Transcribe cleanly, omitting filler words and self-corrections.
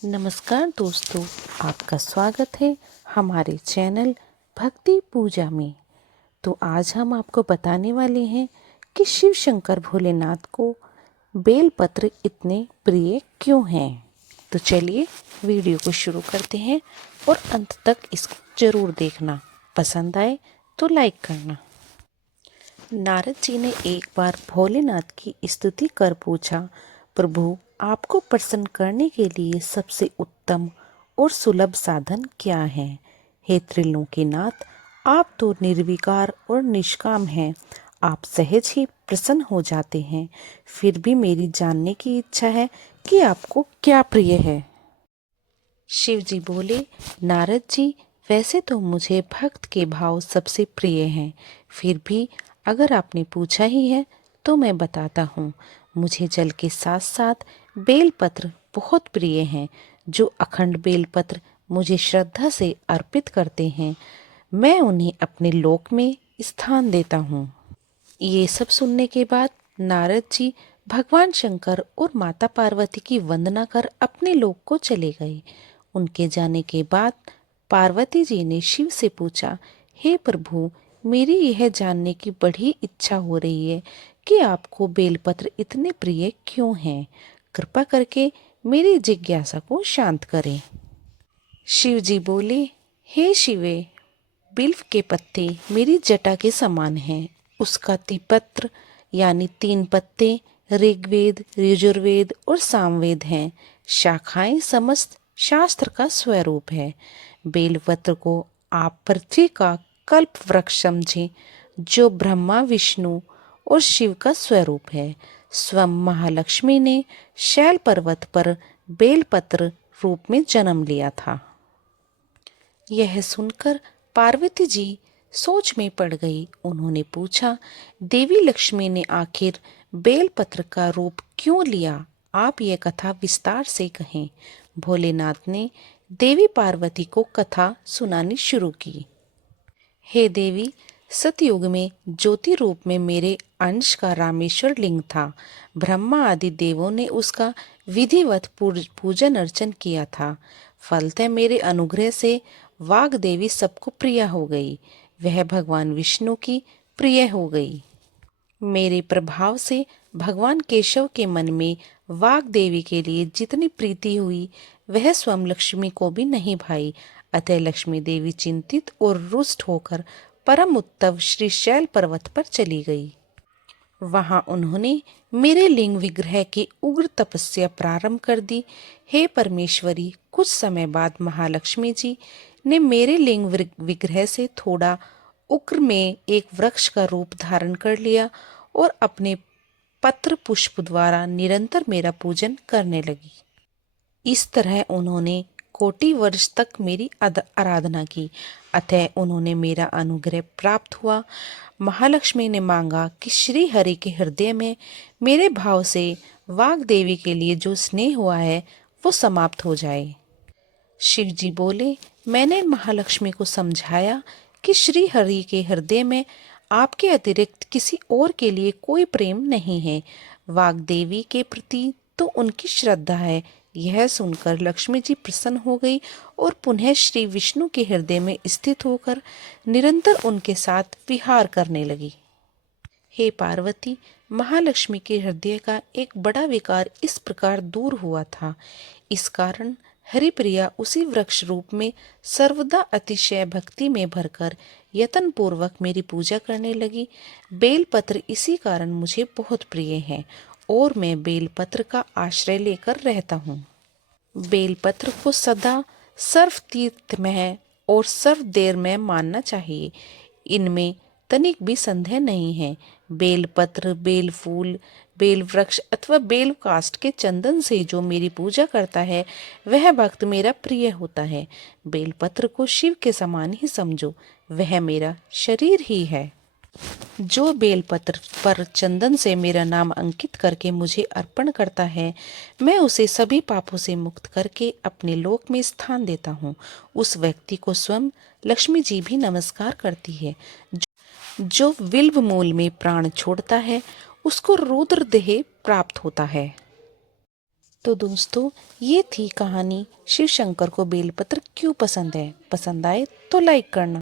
नमस्कार दोस्तों, आपका स्वागत है हमारे चैनल भक्ति पूजा में। तो आज हम आपको बताने वाले हैं कि शिव शंकर भोलेनाथ को बेलपत्र इतने प्रिय क्यों हैं। तो चलिए वीडियो को शुरू करते हैं और अंत तक इसको जरूर देखना। पसंद आए तो लाइक करना। नारद जी ने एक बार भोलेनाथ की स्तुति कर पूछा, प्रभु आपको प्रसन्न करने के लिए सबसे उत्तम और सुलभ साधन क्या है। हे त्रिलोकीनाथ, आप तो निर्विकार और निष्काम हैं, आप सहज ही प्रसन्न हो जाते हैं। फिर भी मेरी जानने की इच्छा है कि आपको क्या प्रिय है। शिव जी बोले, नारद जी वैसे तो मुझे भक्त के भाव सबसे प्रिय हैं, फिर भी अगर आपने पूछा ही है तो मैं बताता हूँ। मुझे जल के साथ साथ बेलपत्र बहुत प्रिय हैं। जो अखंड बेलपत्र मुझे श्रद्धा से अर्पित करते हैं, मैं उन्हें अपने लोक में स्थान देता हूँ। ये सब सुनने के बाद नारद जी भगवान शंकर और माता पार्वती की वंदना कर अपने लोक को चले गए। उनके जाने के बाद पार्वती जी ने शिव से पूछा, हे प्रभु, मेरी यह जानने की बड़ी इच्छा हो रही है कि आपको बेलपत्र इतने प्रिय क्यों हैं। कृपा करके मेरी जिज्ञासा को शांत करें। शिव जी बोले, हे शिवे, बिल्व के पत्ते मेरी जटा के समान हैं। उसका तिपत्र यानी 3 पत्ते ऋग्वेद, यजुर्वेद और सामवेद हैं। शाखाएं समस्त शास्त्र का स्वरूप है। बेलपत्र को आप पृथ्वी का कल्प वृक्ष समझें, जो ब्रह्मा, विष्णु और शिव का स्वरूप है। स्वयं महालक्ष्मी ने शैल पर्वत पर बेलपत्र रूप में जन्म लिया था। यह सुनकर पार्वती जी सोच में पड़ गई। उन्होंने पूछा, देवी लक्ष्मी ने आखिर बेलपत्र का रूप क्यों लिया? आप यह कथा विस्तार से कहें। भोलेनाथ ने देवी पार्वती को कथा सुनानी शुरू की। हे देवी, सतयुग में ज्योति रूप में मेरे अंश का रामेश्वर लिंग था। ब्रह्मा आदि देवों ने उसका विधिवत पूजन अर्चन किया था। फलतः मेरे अनुग्रह से वाग देवी सबको प्रिय हो गई। वह भगवान विष्णु की प्रिय हो गई। मेरे प्रभाव से भगवान केशव के मन में वाग देवी के लिए जितनी प्रीति हुई, वह स्वयं लक्ष्मी को भी नहीं भाई। अतः लक्ष्मी देवी चिंतित और रुष्ट होकर परम उत्तम श्री शैल पर्वत पर चली गई। वहां उन्होंने मेरे लिंग विग्रह की उग्र तपस्या प्रारंभ कर दी। हे परमेश्वरी, कुछ समय बाद महालक्ष्मी जी ने मेरे लिंग विग्रह से थोड़ा उग्र में एक वृक्ष का रूप धारण कर लिया और अपने पत्र पुष्प द्वारा निरंतर मेरा पूजन करने लगी। इस तरह उन्होंने कोटि वर्ष तक मेरी आराधना की। अतः उन्होंने मेरा अनुग्रह प्राप्त हुआ। महालक्ष्मी ने मांगा कि श्री हरि के हृदय में मेरे भाव से वाग देवी के लिए जो स्नेह हुआ है वो समाप्त हो जाए। शिव जी बोले, मैंने महालक्ष्मी को समझाया कि श्री हरि के हृदय में आपके अतिरिक्त किसी और के लिए कोई प्रेम नहीं है। वाग देवी के प्रति तो उनकी श्रद्धा है। यह सुनकर लक्ष्मी जी प्रसन्न हो गई और पुनः श्री विष्णु के हृदय में स्थित होकर निरंतर उनके साथ विहार करने लगी। हे पार्वती, महालक्ष्मी के हृदय का एक बड़ा विकार इस प्रकार दूर हुआ था। इस कारण हरिप्रिया उसी वृक्ष रूप में सर्वदा अतिशय भक्ति में भरकर यत्न पूर्वक मेरी पूजा करने लगी। बेलपत्र इसी कारण मुझे बहुत प्रिय है और मैं बेलपत्र का आश्रय लेकर रहता हूँ। बेलपत्र को सदा सर्व तीर्थमय और सर्व देरमय मानना चाहिए। इनमें तनिक भी संदेह नहीं है। बेलपत्र, बेल फूल, बेल वृक्ष अथवा बेल काष्ठ के चंदन से जो मेरी पूजा करता है, वह भक्त मेरा प्रिय होता है। बेलपत्र को शिव के समान ही समझो, वह मेरा शरीर ही है। जो बेलपत्र पर चंदन से मेरा नाम अंकित करके मुझे अर्पण करता है, मैं उसे सभी पापों से मुक्त करके अपने लोक में स्थान देता हूँ। उस व्यक्ति को स्वयं लक्ष्मी जी भी नमस्कार करती है। जो विल्व मूल में प्राण छोड़ता है, उसको रुद्र देह प्राप्त होता है। तो दोस्तों ये थी कहानी शिव शंकर को बेलपत्र क्यों पसंद है। पसंद आए तो लाइक करना।